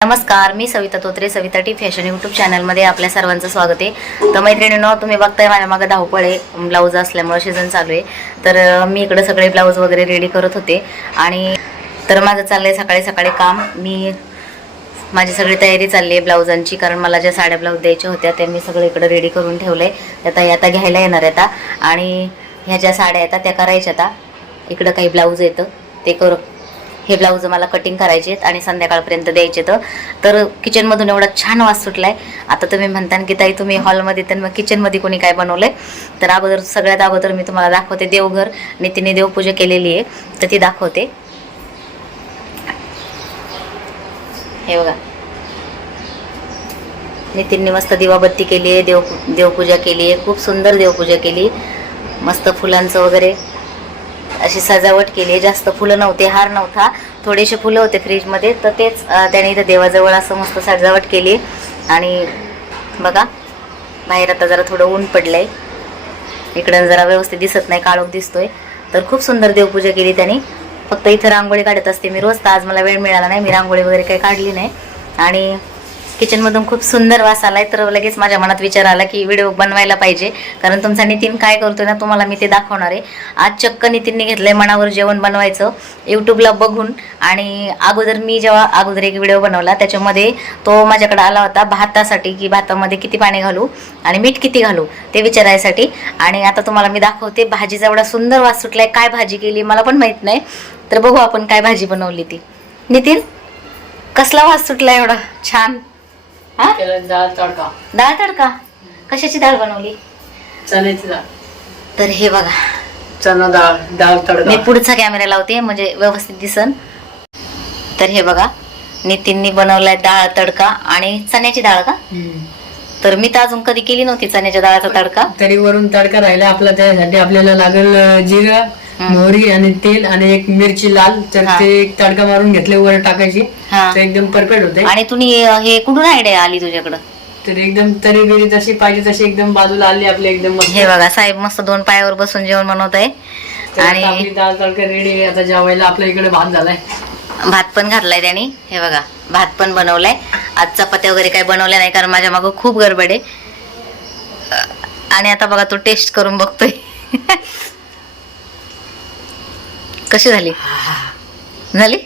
नमस्कार मी Savita Totre Savita T fashion YouTube चॅनलमध्ये आपल्या सर्वांचं स्वागत आहे. तर मैत्रिणींनो तुम्ही बघताय माझ्या मागं धावपळ आहे. ब्लाऊज असल्यामुळं सीझन चालू आहे. तर मी इकडं सगळे ब्लाऊज वगैरे रेडी करत होते. आणि तर माझं चाललंय सकाळी सकाळी काम. मी माझी सगळी तयारी चालली आहे ब्लाऊजांची कारण मला ज्या साड्या ब्लाऊज द्यायच्या होत्या त्या मी सगळं इकडं रेडी करून ठेवलं आहे आता आता घ्यायला येणार आता आणि ह्या ज्या साड्या येतात त्या करायच्या आता. इकडं काही ब्लाऊज येतं ते करू. हे ब्लाऊज मला कटिंग करायचे आहेत आणि संध्याकाळपर्यंत द्यायचे तर किचनमधून एवढा छान वास सुटलाय. आता तुम्ही म्हणता की ताई तुम्ही हॉलमध्ये तर मग किचनमध्ये कोणी काय बनवलंय? तर अगोदर सगळ्यात अगोदर मी तुम्हाला दाखवते देवघर. नितीने देवपूजा केलेली आहे. तर ती दाखवते. हे बघा. नितीनने मस्त दिवाबत्ती केली आहे देव देवपूजा केली आहे. खूप सुंदर देवपूजा केली. मस्त फुलांचं वगैरे. अशी सजावट केली आहे. जास्त फुलं नव्हते हार नव्हता. थोडेसे फुलं होते फ्रीजमध्ये तर तेच त्याने इथं देवाजवळ असं मस्त सजावट केली. आणि बघा बाहेर आता जरा थोडं ऊन पडलंय. इकडं जरा व्यवस्थित दिसत नाही काळोख दिसतोय. तर खूप सुंदर देवपूजा केली त्यांनी. फक्त इथं रांगोळी काढत असते मी रोज तर आज मला वेळ मिळाला नाही. मी रांगोळी वगैरे काही काढली नाही. आणि किचनमधून खूप सुंदर वास आलाय. तर लगेच माझ्या मनात विचार आला की व्हिडिओ बनवायला पाहिजे. कारण तुमचा नितीन काय करतोय ना तुम्हाला मी ते दाखवणार आहे. आज चक्क नितीनने घेतलंय मनावर जेवण बनवायचं. यूट्यूबला बघून आणि अगोदर मी जेव्हा अगोदर एक व्हिडिओ बनवला त्याच्यामध्ये तो माझ्याकडे आला होता भातासाठी की भातामध्ये किती पाणी घालू आणि मीठ किती घालू ते विचारायसाठी. आणि आता तुम्हाला मी दाखवते भाजीचा एवढा सुंदर वास सुटलाय. काय भाजी केली मला पण माहीत नाही. तर बघू आपण काय भाजी बनवली ती. नितीन कसला वास सुटला एवढा? छान. हा? त्याला डाळ तडका. डाळ तडका? कशाची डाळ बनवली? चण्याची डाळ तर हे बघा. चना डाळ डाळ मी तडका पुढचा कॅमेरा लावते म्हणजे व्यवस्थित दिसन. तर हे बघा. नितीननी बनवलाय डाळ तडका आणि चण्याची डाळ का. तर मी तर अजून कधी केली नव्हती चण्याच्या डाळाचा तडका. तरी वरून तडका राहिला आपला त्यासाठी आपल्याला लागेल जिरं. मोहरी आणि तेल आणि एक मिरची लाल तर हा. ते एक तडका मारून घेतले वर टाकायची. हा. तर एकदम परफेक्ट होते. आणि तुम्ही अं, हे कुठून आयडिया आली तुझ्याकडं? तर एकदम तरी बिरी तशी पाहिजे तशी एकदम बाजूला आली आपली एकदम मस्त. हे बघा साहेब मस्त दोन पायावर बसून जेवण बनवत आहे तर आता आपली आणि डाळ तडका रेडी आहे. आता जेवायला आपल्या इकडे भात झालाय. भात पण घातलाय त्यांनी. हे बघा भात पण बनवलाय. आज चपात्या वगैरे काही बनवल्या नाही कारण माझ्या मागं खूप गडबड आहे. अं, आणि आता बघा तो टेस्ट करून बघतोय. कशी झाली? झाली?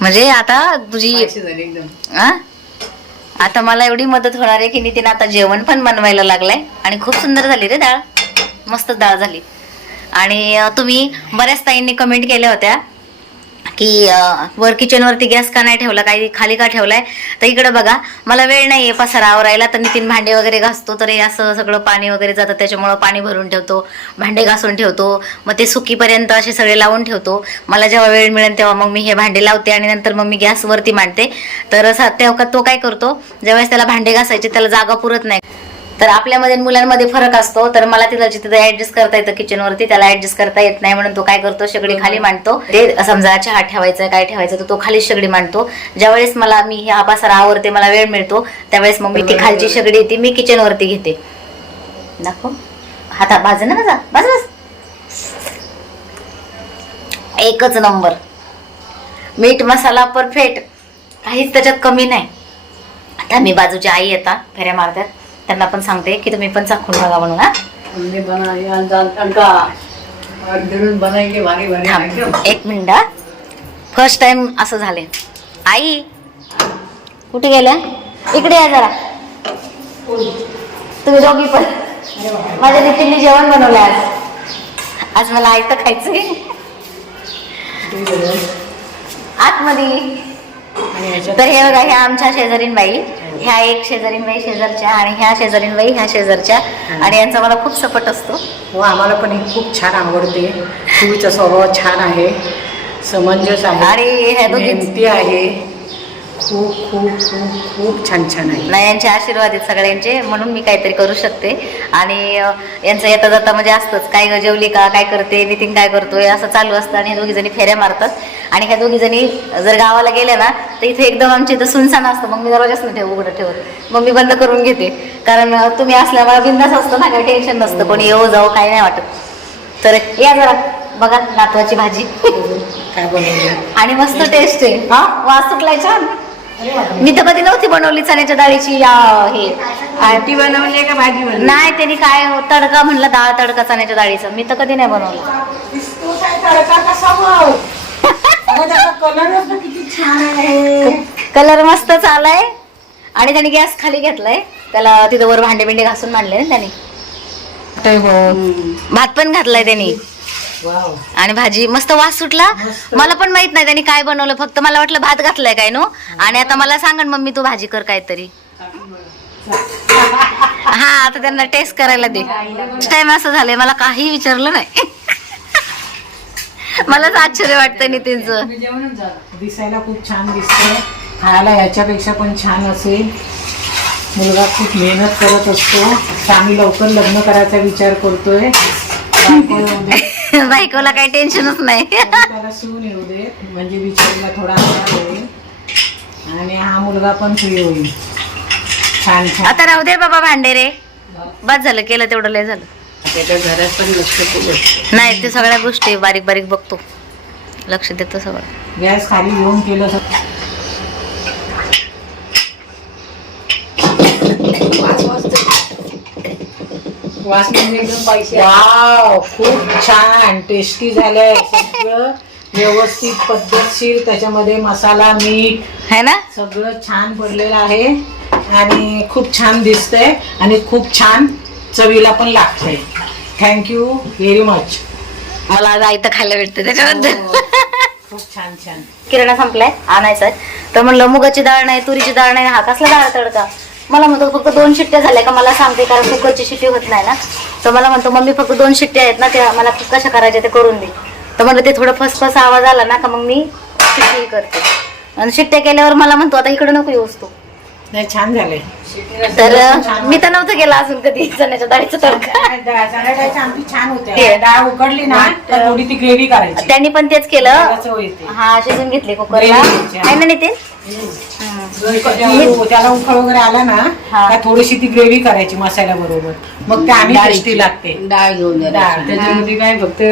म्हणजे आता तुझी Spicy झाली एकदम. आ? आता मला एवढी मदत होणार आहे की नितीन आता जेवण पण बनवायला लागलाय आणि खूप सुंदर झाली रे डाळ. मस्त डाळ झाली. आणि तुम्ही बऱ्याच ताईंनी कमेंट केल्या होत्या. की वर किचनवरती गॅस का नाही ठेवला काही खाली का ठेवलाय? तर इकडं बघा मला वेळ नाही आहे पसारा आवरायला तर नितीन भांडे वगैरे घासतो तर हे असं सगळं पाणी वगैरे जातं त्याच्यामुळं पाणी भरून ठेवतो भांडे घासून ठेवतो मग ते सुकीपर्यंत असे सगळे लावून ठेवतो. मला जेव्हा वेळ मिळेल तेव्हा मग मी हे भांडे लावते आणि नंतर मग मी गॅसवरती मांडते. तर असा तेव्हा तो काय करतो ज्यावेळेस त्याला भांडे घासायचे त्याला जागा पुरत नाही. तर आपल्यामध्ये मुलांमध्ये फरक असतो. तर मला तिला जिथे ऍडजस्ट करता येतं किचनवरती त्याला ऍडजस्ट करता येत नाही म्हणून तो काय करतो? शेगडी खाली मांडतो. ते समजा चहा ठेवायचं काय ठेवायचं तर तो खाली शेगडी मांडतो. ज्यावेळेस मला मी हा पसारा आवरते मला वेळ मिळतो त्यावेळेस मग मी ती खालची शेगडी ती मी किचनवरती घेते. दाखव. हाता भाज ना माझा भाज एकच नंबर. मीठ मसाला परफेक्ट काहीच त्याच्यात कमी नाही. आता मी बाजूची आई येतात फेऱ्या मारतात. त्यांना पण सांगते की तुम्ही पण चाखून बघा म्हणून हा. एक मिनिट फर्स्ट टाइम असं झाले. आई कुठे गेल्या? इकडे या जरा. तुम्ही दोघी पण. माझ्या नितीनने जेवण बनवलं आज. आज मला आयतं खायचंय. आतमध्ये. तर हे बघा ह्या आमच्या शेजारीन बाई. ह्या एक शेजारीन बाई शेजारच्या आणि ह्या शेजारीन बाई ह्या शेजारच्या. आणि यांचा मला खूप सपोर्ट असतो. हो आम्हाला पण हे खूप छान आवडते. शिवचा स्वभाव छान आहे. समंजस आहे. आणि ह्या दोघी आहे. खूप खूप खूप खूप छान छान आहे. नाही यांचे आशीर्वाद आहेत सगळ्यांचे म्हणून मी काहीतरी करू शकते. आणि यांचं येता जाता म्हणजे असतंच. काय जेवली का? काय करते? नितीन काय करतोय? असं चालू असतं आणि दोघी जणी फेऱ्या मारतात. आणि ह्या दोघी जणी जर गावाला गेल्या ना तर इथे एकदम आमच्या इथं सुनसान असतं. मग मी दरवाजाच नाही ठेव उघडं ठेवत. मग मी बंद करून घेते. कारण तुम्ही असल्यामुळे बिंदास असतं ना काही टेन्शन नसतं. कोणी येऊ जाऊ काही नाही वाटत. तर या जरा बघा नातवाची भाजी. काय बनवलं? आणि मस्त टेस्ट आहे. हा? वास सुटलाय छान. मी तर कधी नव्हती बनवली चण्याच्या डाळीची या हे. आमटी बनवली का भाजी बनवली? नाही त्यांनी काय हो, तडका म्हणलं डाळ तडका चण्याच्या डाळीचं. मी तर कधी नाही बनवलं. दिसतो काय तडका कसा मग अगं त्याचा कलरच तर किती छान आहे. कलर मस्त आलाय आणि त्याने गॅस खाली घेतलाय. त्याला तिथं वर भांडे बिंडे घासून मांडले ना त्याने. भात पण घातलाय त्यांनी. आणि भाजी मस्त वास सुटला. मला पण माहीत नाही त्यांनी काय बनवलं फक्त मला वाटलं भात घातलाय काय नो? आणि आता मला सांगन मम्मी तू भाजी कर काहीतरी. हा आता त्यांना टेस्ट करायला दे. टाइम असं झालंय मला काही विचारलं नाही. मलाच आश्चर्य वाटतं नितीनचं. दिसायला खूप छान दिसतंय. खायला याच्यापेक्षा पण छान असेल. मुलगा खूप मेहनत करत असतो. आम्ही लवकर लग्न करायचा विचार करतोय. बायकोला काही टेन्शनच नाही. त्याला शिवून येऊ दे म्हणजे विचारला थोडा होईल आणि हा मुलगा पण फ्री होईल. छान छान. आता राहू दे बाबा भांडे रे. बस झालं केलं तेवढं लय झालं. त्याच्या घरात पण लक्ष केलं नाही ते सगळ्या गोष्टी बारीक बारीक बघतो. लक्ष देतो सगळं. गॅस खाली घेऊन केलं वास म्हणजे एकदम पैसे वाव खूप छान. टेस्टी झालंय. सगळं व्यवस्थित पद्धतशीर त्याच्यामध्ये मसाला मीठ है ना? सगळं छान पडलेलं आहे. आणि खूप छान दिसतंय. आणि खूप छान चवीला पण लागतंय. थँक्यू व्हेरी मच मला आज आयतं खायला भेटतं त्याच्याबद्दल. खूप छान छान. किराणा संपलाय आणायचा तर म्हणलं मुगाची डाळ नाही तुरीची डाळ नाही. हा कसला डाळ तडका? मला म्हणतो फक्त दोन शिट्ट्या झाल्या का मला सांगते कारण कुकरची शिट्टी होत नाही ना. तर मला म्हणतो मम्मी फक्त दोन शिट्ट्या आहेत ना त्या मला कशा करायच्या ते करून दे. तर म्हणलं ते थोडं फसफस आवाज आला ना का मग मी शिट्टी करते. आणि शिट्ट्या केल्यावर मला म्हणतो आता इकडे नको येऊस तू. नाही छान झालंय. तर मी तर नव्हतं गेला अजून कधी चण्याच्या डाळीचं तडका चण्याची आमटी छान होते डाळ उकडली ना तर थोडी ती ग्रेव्ही करायची. त्यांनी पण तेच केलं. हा शिजून घेतली कुकरला. आहे ना नितीन? त्याला- त्याला उकळ वगैरे आला ना हा. का थोडीशी ती ग्रेव्ही करायची मसाल्या बरोबर. मग ते आम्ही टेस्टी लागते. डाळ घेऊन डाळ. द्या त्याच्यामध्ये काय फक्त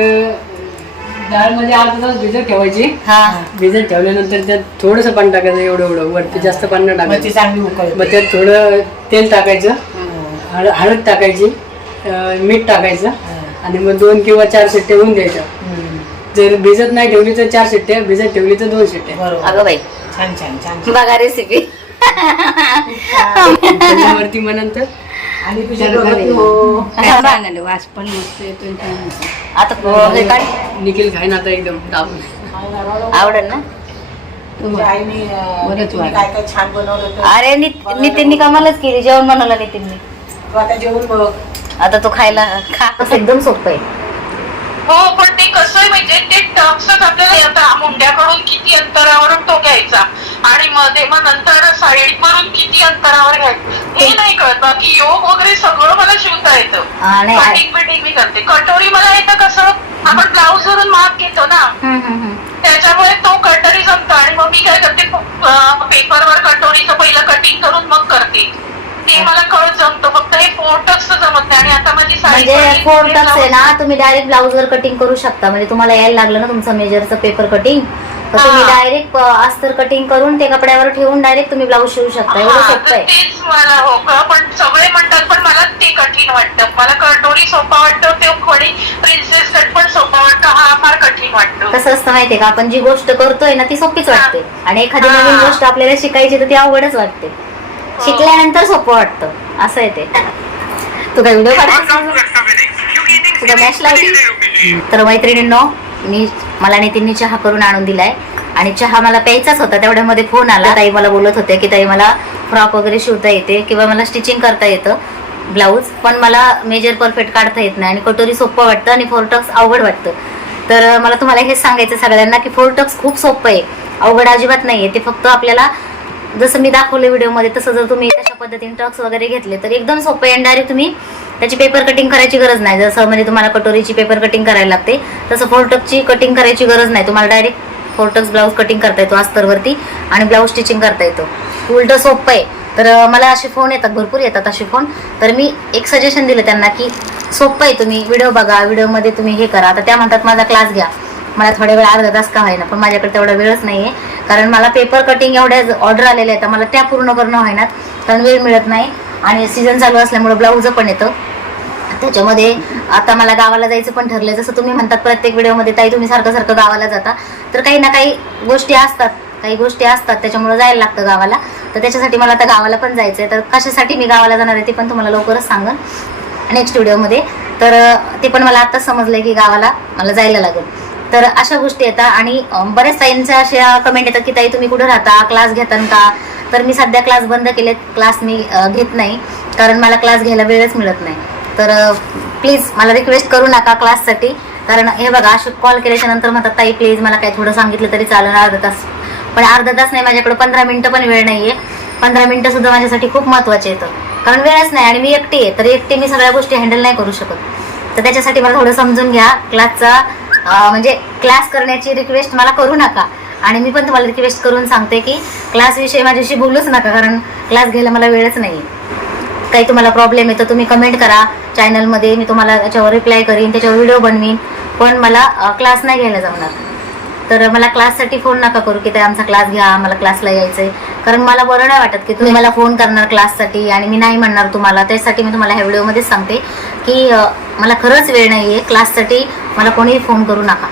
डाळमध्ये अर्धा तास भिजत ठेवायची. हा. भिजत ठेवल्यानंतर त्यात थोडस पाणी टाकायचं एवढं एवढं. वरती जास्त पाणी नाही मग ती टाकायचं चांगली उकळते. मग त्यात थोडं तेल टाकायचं. हळ हळद टाकायची. अं, मीठ टाकायचं. आणि मग दोन किंवा चार शिट्टे होऊन द्यायच्या. हम्म. जर भिजत नाही ठेवली तर चार शिट्टे भिजत ठेवली तर दोन शिट्टे बरोबर. अगं बाई छान छान छान बघा रेसिपी त्याच्यावरती मग नंतर. आणि तुझ्या हो. वास पण मस्त येतो आता हे काढ निखिल खाईन आता एकदम दाबून. आवडेल ना? तुझ्या आईने अं, बरंच तिने वाढलं. काय काय छान बनवलं होतं? अरे नित- नितीननी कमालच केली जेवण बनवलं नितीननी. तू आता जेवण बघ. आता तो खायला खा. असं एकदम सोपं आहे. हो पण ते कसं आहे म्हणजे ते टर्म्सच आपल्याला येतात मुंड्याकडून किती घ्यायचा मध्ये मग नंतर साईड वरून किती अंतरावर घ्यायचं? हे नाही कळत. बाकी योग वगैरे सगळं मला शिवता येतं. हा, नाही, आहे. कटिंग बिटिंग मी करते. कटोरी मला येतं कसं? आपण ब्लाऊज वरून माप घेतो ना? हम्म, हम्म, हम्म. त्याच्यामुळे तो कटोरी जमतो आणि मग मी काय करते? पेपरवर कटोरीचं पहिलं कटिंग करून मग करते. ते मला कळत जमतं. फक्त हे फोटोच जमत नाही. आणि आता माझी साडी म्हणजे पण फोर एक टक्स आहे ना तुम्ही डायरेक्ट ब्लाऊज वर कटिंग करू शकता. म्हणजे तुम्हाला यायला लागलं ना तुमचं मेजरचं पेपर कटिंग तर तुम्ही हा. डायरेक्ट अस्तर कटिंग करून ते कपड्यावर ठेवून डायरेक्ट तुम्ही ब्लाऊज शिवू शकता. एवढं हा, सोपं तर आहे. तेच मला हो का पण सगळे म्हणतात पण मला ते कठीण वाटतं. मला कटोरी सोपा वाटतं ते खडी प्रिन्सेस कट पण सोपा वाटतं हा फार कठीण वाटतं. कसं असतं माहितीये का आपण जी गोष्ट करतोय ना ती सोपीच वाटते. आणि एखादी हा. नवीन गोष्ट आपल्याला शिकायची तर ती अवघडच वाटते. शिकल्यानंतर सोपं वाटतं. असं आहे ते. तू काय व्हिडिओ काढतो तुझा मॅच लावली तर मैत्रिणींनो मी मला नितीनने चहा करून आणून दिलाय. आणि चहा मला प्यायचाच होता तेवढ्यामध्ये फोन आला. ताई मला बोलत होते की ताई मला फ्रॉक वगैरे शिवता येते किंवा मला स्टिचिंग करता येतं ब्लाऊज पण मला मेजर परफेक्ट काढता येत नाही आणि कटोरी सोपं वाटतं आणि फोरटक्स अवघड वाटतं. तर मला तुम्हाला हेच सांगायचं सगळ्यांना की फोरटक्स खूप सोपं आहे. अवघड अजिबात नाही आहे ते फक्त आपल्याला जसं मी दाखवलं व्हिडिओमध्ये तसं जर तुम्ही तशा पद्धतीने टक्स वगैरे घेतले तर एकदम सोपं आहे. आणि डायरेक्ट तुम्ही त्याची पेपर कटिंग करायची गरज नाही. जसं म्हणजे तुम्हाला कटोरीची पेपर कटिंग करायला लागते तसं फोरटक्सची कटिंग करायची गरज नाही. तुम्हाला डायरेक्ट फोरटक्स ब्लाऊज कटिंग करता येतो अस्तरवरती आणि ब्लाऊज स्टिचिंग करता येतो. उलटं सोपं आहे. तर मला असे फोन येतात भरपूर येतात असे फोन तर मी एक सजेशन दिलं त्यांना की सोपं आहे तुम्ही व्हिडिओ बघा व्हिडिओमध्ये तुम्ही हे करा. आता त्या म्हणतात माझा क्लास घ्या. मला थोड्या वेळ अर्धा तास का व्हायना पण माझ्याकडे तेवढा वेळच नाही आहे कारण मला पेपर कटिंग एवढ्या ऑर्डर आलेल्या आहेत मला त्या पूर्ण करणं व्हायनात कारण वेळ मिळत नाही. आणि सीझन चालू असल्यामुळे ब्लाऊज पण येतं. त्याच्यामध्ये आता मला गावाला जायचं पण ठरलंय. जसं तुम्ही म्हणतात प्रत्येक व्हिडिओमध्ये ताई तुम्ही सारखं सारखं गावाला जाता. तर काही ना काही गोष्टी असतात. काही गोष्टी असतात. त्याच्यामुळे जायला लागतं गावाला. तर त्याच्यासाठी मला आता गावाला पण जायचं आहे तर कशासाठी मी गावाला जाणार आहे ते पण तुम्हाला लवकरच सांगन नेक्स्ट व्हिडिओमध्ये. तर ते पण मला आत्ताच समजलंय की गावाला मला जायला लागेल. तर अशा गोष्टी येतात आणि बऱ्याच ताईंच्या अशा कमेंट येतात की ताई तुम्ही कुठं राहता? क्लास घेतान का? तर मी सध्या क्लास बंद केलेत. क्लास मी घेत नाही. कारण मला क्लास घ्यायला वेळच मिळत नाही. तर प्लीज मला रिक्वेस्ट करू नका क्लाससाठी कारण हे बघा अशोक कॉल केल्याच्यानंतर म्हणतात ताई प्लीज मला काय थोडं सांगितलं तरी चालेल अर्धा तास. पण अर्धा तास नाही माझ्याकडे पंधरा मिनिटं पण वेळ नाही आहे पंधरा मिनिटं सुद्धा माझ्यासाठी खूप महत्त्वाचे येतं कारण वेळच नाही आणि मी एकटी आहे तर एकटी मी सगळ्या गोष्टी हँडल नाही करू शकत. तर त्याच्यासाठी मला थोडं समजून घ्या क्लासचा म्हणजे क्लास करण्याची रिक्वेस्ट मला करू नका. आणि मी पण तुम्हाला रिक्वेस्ट करून सांगते की क्लासविषयी माझ्याशी बोलूच नका कारण क्लास घ्यायला मला वेळच नाही काही तुम्हाला प्रॉब्लेम आहे तर तुम्ही कमेंट करा चॅनलमध्ये मी तुम्हाला त्याच्यावर रिप्लाय करीन त्याच्यावर व्हिडिओ बनवीन. पण मला क्लास नाही घ्यायला जमणार. तर मला क्लाससाठी फोन नका करू की ते आमचा क्लास घ्या मला क्लासला यायचंय. कारण मला बरं नाही वाटत की तुम्ही मला फोन करणार क्लाससाठी आणि मी नाही म्हणणार तुम्हाला. त्यासाठी मी तुम्हाला ह्या व्हिडिओमध्येच सांगते की मला खरंच वेळ नाही आहे क्लाससाठी मला कोणीही फोन करू नका.